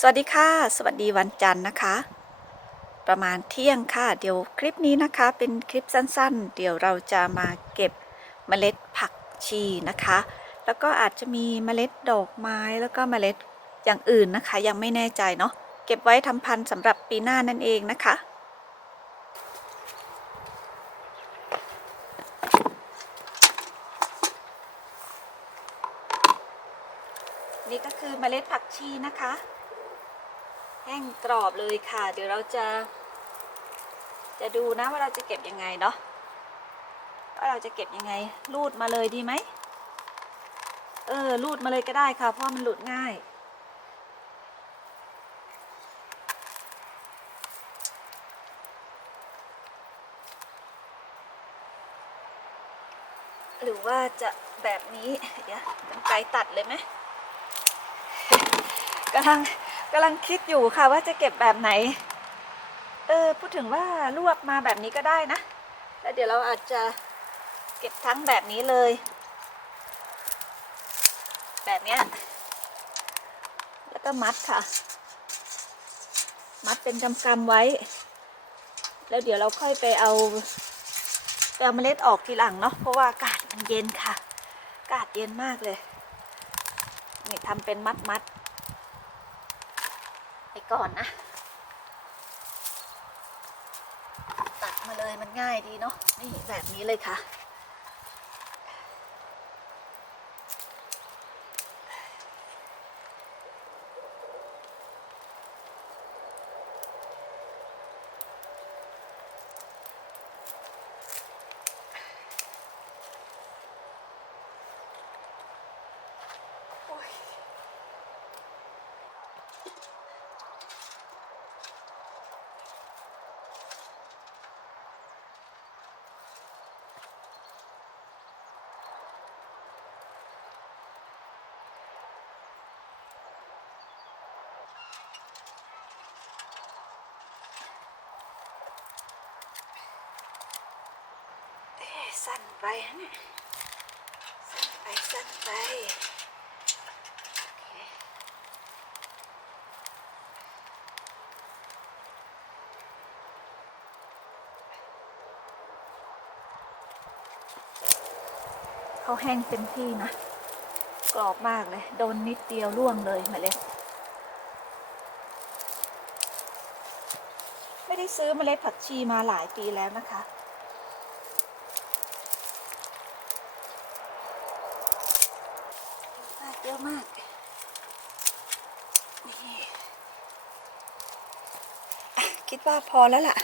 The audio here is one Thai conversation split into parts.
สวัสดีค่ะ สวัสดีวันจันทร์นะคะ ประมาณเที่ยงค่ะ เดี๋ยวคลิปนี้นะคะ เป็นคลิปสั้นๆ เดี๋ยวเราจะมาเก็บเมล็ดผักชีนะคะ แล้วก็อาจจะมีเมล็ดดอกไม้แล้วก็เมล็ดอย่างอื่นนะคะ ยังไม่แน่ใจเนาะเก็บไว้ทำพันธุ์สำหรับปีหน้านั่นเองนะคะนี่ก็คือเมล็ดผักชีนะคะ แห้งกรอบเลยค่ะ เดี๋ยวเราจะ จะดูนะว่าเราจะเก็บยังไงเนาะว่าเราจะเก็บยังไงรูดมาเลยดีไหมเออรูดมาเลยก็ได้ค่ะ เพราะมันหลุดง่าย หรือว่าจะแบบนี้เดี๋ยวกันไกตัดเลยไหมกำลังำลังคิดอยู่ค่ะว่าจะเก็บแบบไหน เออ พูดถึงว่ารวบมาแบบนี้ก็ได้นะ แล้วเดี๋ยวเราอาจจะเก็บทั้งแบบนี้เลย แบบเนี้ย แล้วก็มัดค่ะ มัดเป็นกำๆไว้ แล้วเดี๋ยวเราค่อยไปเอาไปเอาเมล็ดออกทีหลังเนาะ เพราะว่าอากาศมันเย็นค่ะ อากาศเย็นมากเลย นี่ทำเป็นมัดมัด ก่อนนะ ตัดมาเลยมันง่ายดีเนาะนี่แบบนี้เลยค่ะ โอ้ย สั้นไปนะเนี่ยสั้นไปสั้นไปโอเคเขาแห้งเต็มที่นะ กรอบมากเลย โดนนิดเดียวร่วงเลยเมาเลยไม่ได้ซื้อเมล็ดผักชีมาหลายปีแล้วนะคะ มากเยอะมาก นี่อะ คิดว่าพอแล้วล่ะ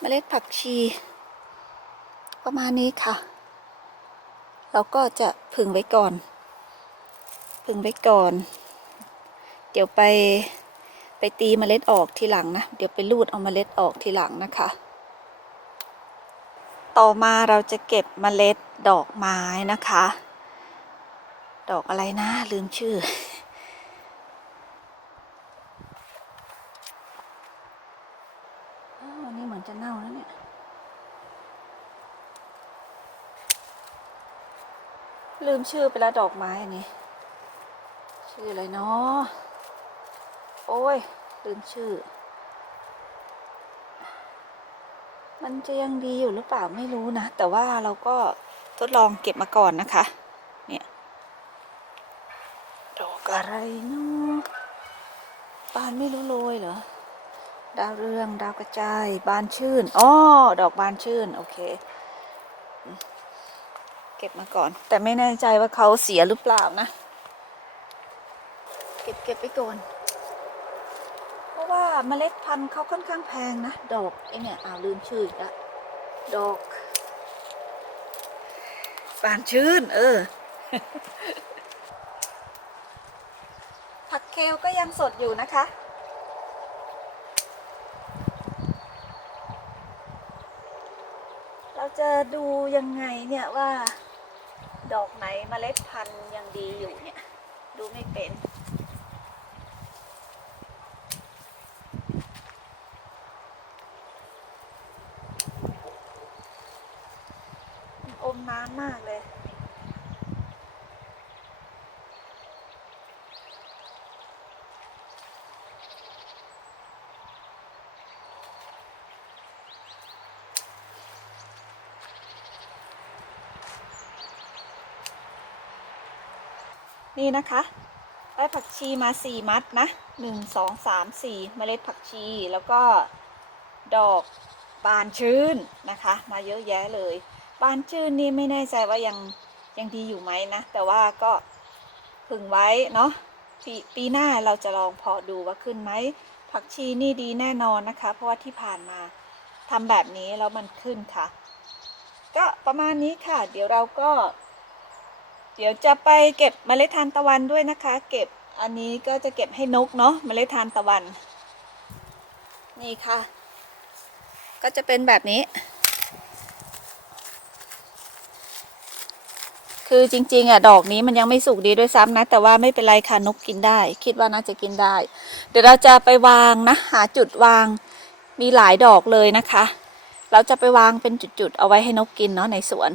เมล็ดผักชี ประมาณนี้ค่ะ เราก็จะผึ่งไว้ก่อน ผึ่งไว้ก่อน เดี๋ยวไปไปตีเมล็ดออกทีหลังนะ เดี๋ยวไปรูดเอามเมล็ดออกทีหลังนะคะ ต่อมาเราจะเก็บเมล็ดดอกไม้นะคะ ดอกอะไรนะลืมชื่อาวนี่เหมือนจะเน่าแล้วเนี่ย ลืมชื่อไปแล้วดอกไม้อันนี้ ชื่ออะไรเนาะโอ้ย ลืมชื่อ มันจะยังดีอยู่หรือเปล่าไม่รู้นะ แต่ว่าเราก็ทดลองเก็บมาก่อนนะคะ เนี่ยดอกอะไรเนาะบานไม่รู้โรยเหรอดาวเรือง ดาวกระจาย บานชื่น อ๋อ ดอกบานชื่น โอเค ก็บมาก่อน แต่ไม่แน่ใจว่าเขาเสียหรือเปล่านะ เก็บเก็บไปก่อน เพราะว่าเมล็ดพันธุ์เขาค่อนข้างแพงนะ ดอกไอเนี่ยอ้าวลืมชื่ออีกละดอกบานชื่น เออ ผักเคลก็ยังสดอยู่นะคะเราจะดูยังไงเนี่ยว่า ดอกไหนเมล็ดพันธุ์ยังดีอยู่เนี่ย ดูไม่เป็น อมน้ำมากเลย นี่นะคะได้ผักชีมา4มัดนะ1 2 3 4เมล็ดผักชีแล้วก็ดอกบานชื่นนะคะ มาเยอะแยะเลย บานชื่นนี่ไม่แน่ใจว่ายังยังดีอยู่ไหมนะ แต่ว่าก็พึงไว้เนาะปปีหน้าเราจะลองเพาะดูว่าขึ้นไหมผักชีนี่ดีแน่นอนนะคะ เพราะว่าที่ผ่านมาทำแบบนี้แล้วมันขึ้นค่ะ ก็ประมาณนี้ค่ะ เดี๋ยวเราก็ เดี๋ยวจะไปเก็บเมล็ดทานตะวันด้วยนะคะ เก็บอันนี้ก็จะเก็บให้นกเนาะเมล็ดทานตะวัน นี่ค่ะ ก็จะเป็นแบบนี้ คือจริงๆอะดอกนี้มันยังไม่สุกดีด้วยซ้ำนะ แต่ว่าไม่เป็นไรค่ะนกกินได้ คิดว่าน่าจะกินได้ เดี๋ยวเราจะไปวางนะ หาจุดวางมีหลายดอกเลยนะคะ เราจะไปวางเป็นจุดๆเอาไว้ให้นกกินเนาะในสวน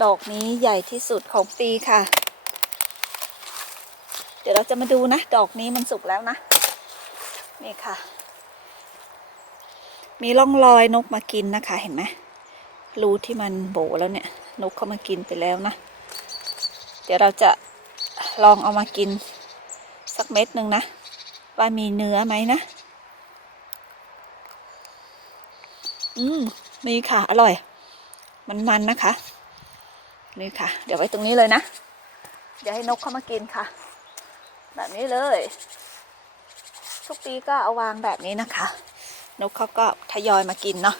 ดอกนี้ใหญ่ที่สุดของปีค่ะ เดี๋ยวเราจะมาดูนะ ดอกนี้มันสุกแล้วนะ นี่ค่ะ มีร่องรอยนกมากินนะคะเห็นไหมรูที่มันโบแล้วเนี่ย นกเข้ามากินไปแล้วนะ เดี๋ยวเราจะลองเอามากินสักเม็ดหนึ่งนะ ว่ามีเนื้อไหมนะ อืมนี่ค่ะ อร่อย มันมันๆนะคะ นี่ค่ะ เดี๋ยวไว้ตรงนี้เลยนะอย่าให้นกเข้ามากินค่ะ แบบนี้เลย ทุกปีก็เอาวางแบบนี้นะคะ นกเขาก็ทยอยมากินเนาะ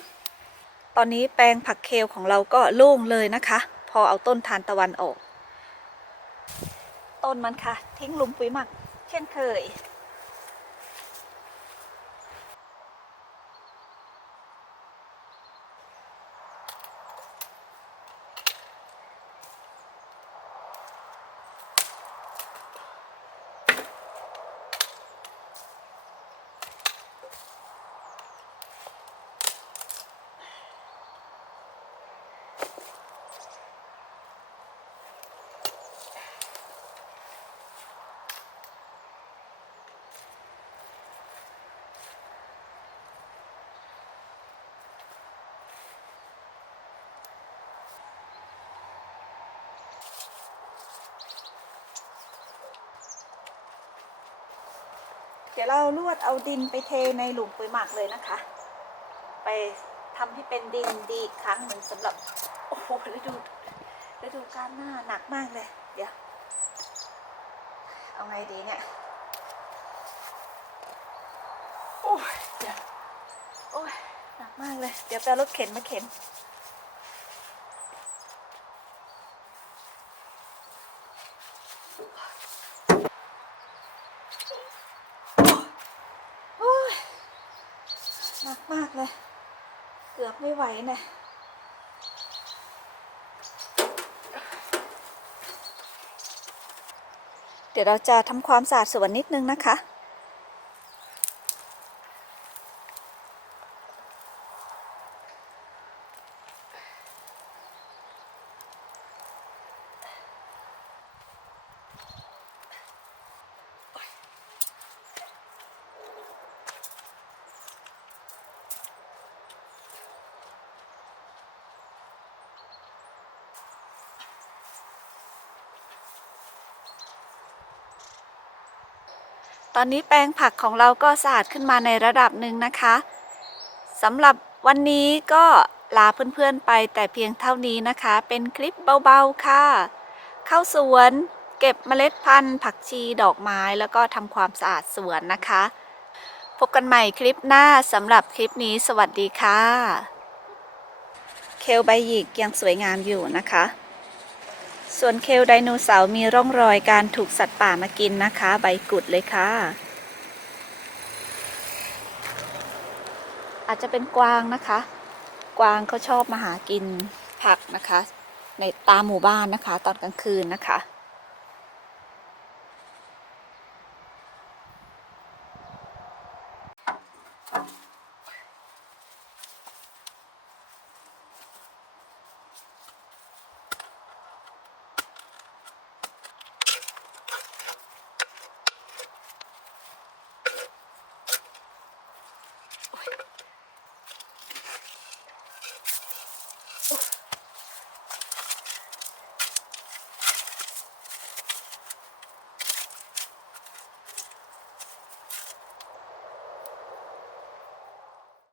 ตอนนี้แปลงผักเคลของเราก็โล่งเลยนะคะ พอเอาต้นทานตะวันออก ต้นมันค่ะ ทิ้งลุมปุ๋ยหมัก เช่นเคย เดี๋ยวเราลวดเอาดินไปเทในหลุมปุ๋ยหมักเลยนะคะ ไปทำให้เป็นดินดีครั้งหนึ่งสำหรับโอ้โหฤดูฤดูกาลหน้าหนักมากเลย เดี๋ยว เอาไงดีเนี่ยโอ้ยเดี๋ยวโอ้ยหนักมากเลย เดี๋ยวไปรถเข็นมาเข็น โอ้ยหนัก มากเลย เกือบไม่ไหวเนี่ยเดี๋ยวเราจะทำความสะอาดสวนนิดนึงนะคะ ตอนนี้แปลงผักของเราก็สะอาดขึ้นมาในระดับหนึ่งนะคะสำหรับวันนี้ก็ลาเพื่อนๆไปแต่เพียงเท่านี้นะคะ เป็นคลิปเบาๆค่ะ เข้าสวนเก็บเมล็ดพันธุ์ ผักชีดอกไม้แล้วก็ทำความสะอาดสวนนะคะ พบกันใหม่คลิปหน้าสำหรับคลิปนี้สวัสดีค่ะ เคลใบหยิกยังสวยงามอยู่นะคะ ส่วนเคลไดโนเสาร์มีร่องรอยการถูกสัตว์ป่ามากินนะคะ ใบกุดเลยค่ะ อาจจะเป็นกวางนะคะ กวางเขาชอบมาหากินผักนะคะ ในตามหมู่บ้านนะคะ ตอนกลางคืนนะคะ